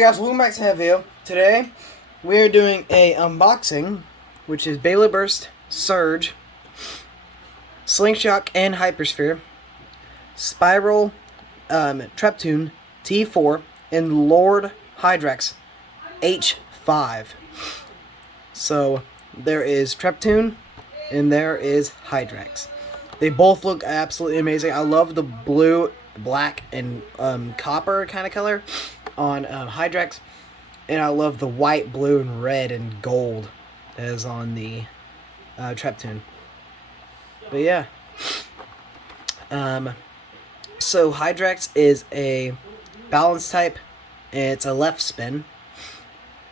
Hey guys, welcome back to that video. Today, we are doing a unboxing, which is Beyblade Burst, Surge, Slingshot and Hypersphere, Spiral, Treptune, T4, and Lord Hydrax, H5. So, there is Treptune, and there is Hydrax. They both look absolutely amazing. I love the blue, black, and copper kind of color on Hydrax, and I love the white, blue, and red and gold as on the Treptune. But yeah, so Hydrax is a balance type, and it's a left spin.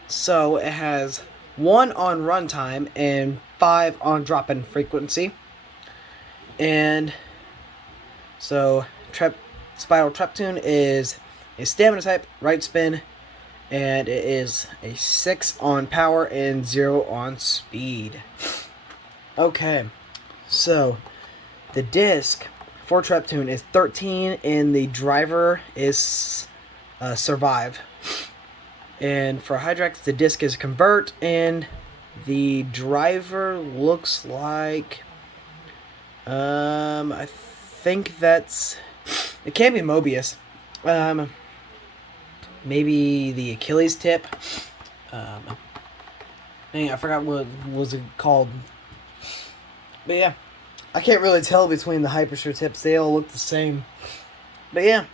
So it has 1 on runtime and 5 on drop-in frequency. And so Spiral Treptune is a stamina type, right spin, and it is a 6 on power and 0 on speed. Okay, so the disc for Treptune is 13, and the driver is Survive. And for Hydrax, the disc is Convert, and the driver looks like I think it can't be Mobius. Maybe the Achilles tip. I forgot what was it called. But yeah, I can't really tell between the Hypersphere tips. They all look the same. But yeah,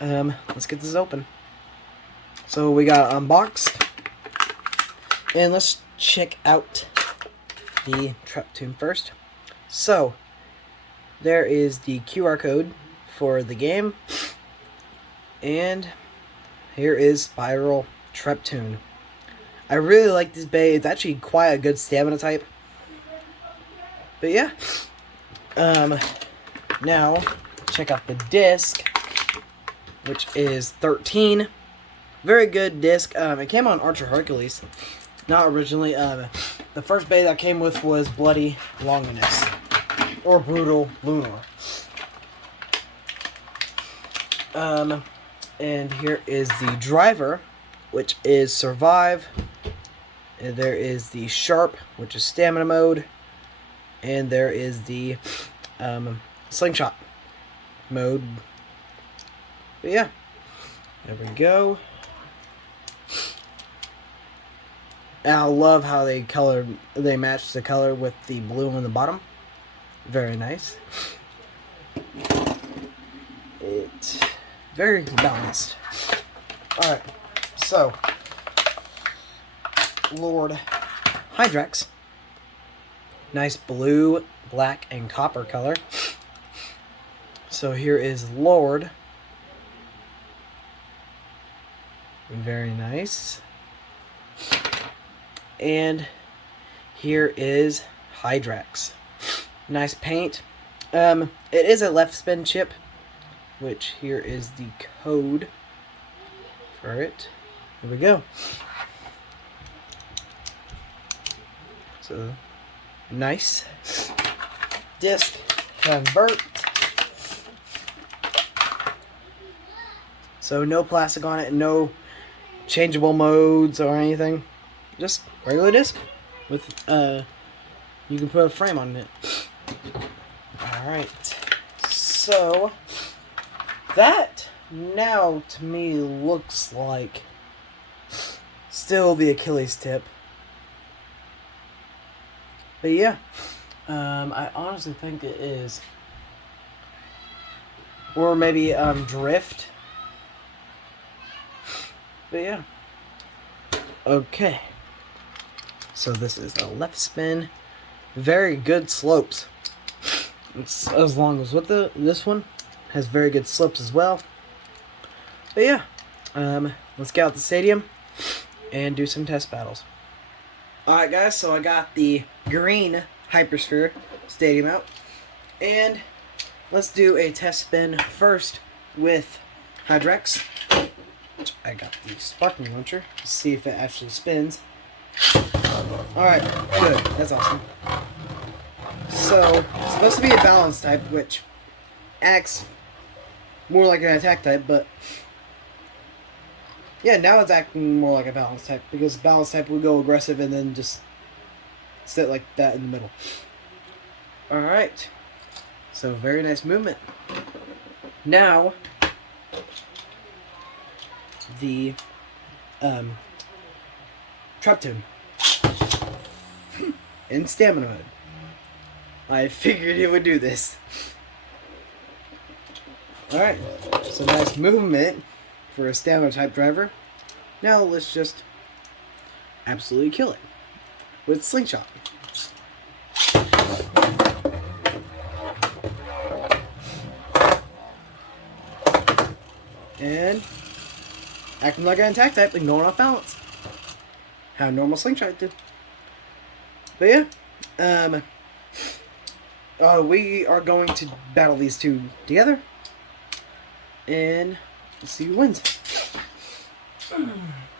let's get this open. So we got it unboxed, and let's check out the Treptune first. So there is the QR code for the game, and here is Spiral Treptune. I really like this bay. It's actually quite a good stamina type. But yeah, now check out the disc, which is 13. Very good disc. It came on Archer Hercules, not originally. The first bay that came with was Bloody Longinus, or Brutal Lunar. And here is the driver, which is Survive. And there is the Sharp, which is Stamina mode. And there is the Slingshot mode. But yeah, there we go. And I love how they match the color with the blue on the bottom. Very nice. It's very balanced. Alright, so Lord Hydrax. Nice blue, black, and copper color. So here is Lord. Very nice. And here is Hydrax. Nice paint. It is a left spin chip, which here is the code for it. Here we go. So nice disc convert. So no plastic on it, no changeable modes or anything. Just regular disc with you can put a frame on it. Alright, so that now to me looks like still the Achilles tip. But yeah, I honestly think it is. Or maybe Drift. But yeah. Okay. So this is a left spin. Very good slopes. It's as long as with this one. Has very good slopes as well. But yeah. Let's get out the stadium and do some test battles. Alright guys, so I got the green Hypersphere stadium out. And let's do a test spin first with Hydrax. I got the sparking launcher to see if it actually spins. Alright, good. That's awesome. So, it's supposed to be a balance type, which acts more like an attack type, but Yeah, now it's acting more like a balance type, because balance type would go aggressive and then just sit like that in the middle. Alright. So, very nice movement. Now, the Treptune in stamina mode. I figured it would do this. Alright, so nice movement for a stamina type driver. Now let's just absolutely kill it with Slingshot. And acting like an attack type and going off balance. How normal Slingshot did. But yeah, we are going to battle these two together. And let's see who wins.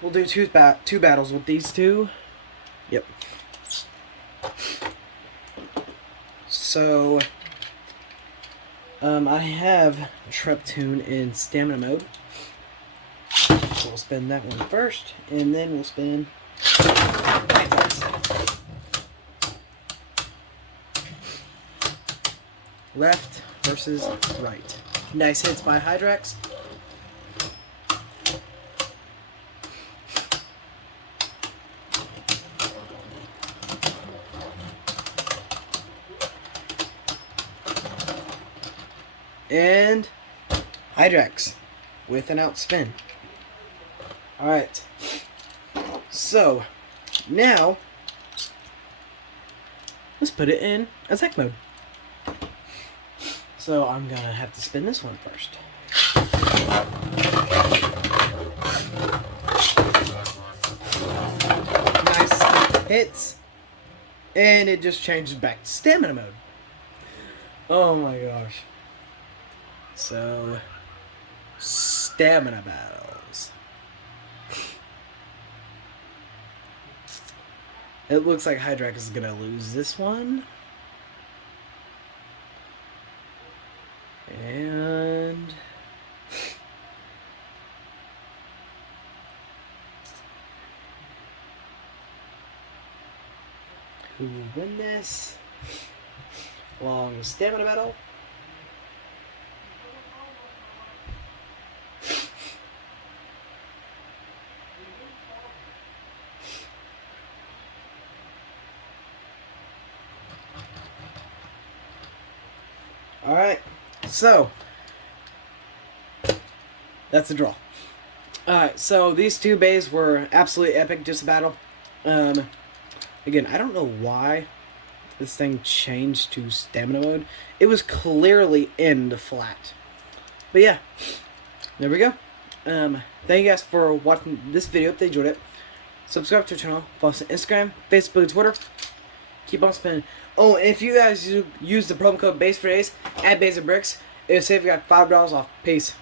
We'll do two battles with these two. Yep. So, I have Treptune in stamina mode. So we'll spin that one first, and then we'll spin Hydrax. Left versus right. Nice hits by Hydrax. And Hydrax with an outspin. Alright. So, now, let's put it in attack mode. So, I'm gonna have to spin this one first. Nice hits. And it just changes back to stamina mode. Oh my gosh. So, stamina battles. It looks like Hydrax is gonna lose this one. And who will win this? Long stamina battle. Alright, so that's a draw. Alright, so these two Beyz were absolutely epic, just a battle. Again, I don't know why this thing changed to stamina mode. It was clearly in the flat. But yeah, there we go. Thank you guys for watching this video. If they enjoyed it, subscribe to the channel, follow us on Instagram, Facebook, and Twitter. Keep on spinning. Oh, and if you guys use the promo code Beyz for Dayz at Beyz and Bricks, it'll save you guys $5 off. Peace.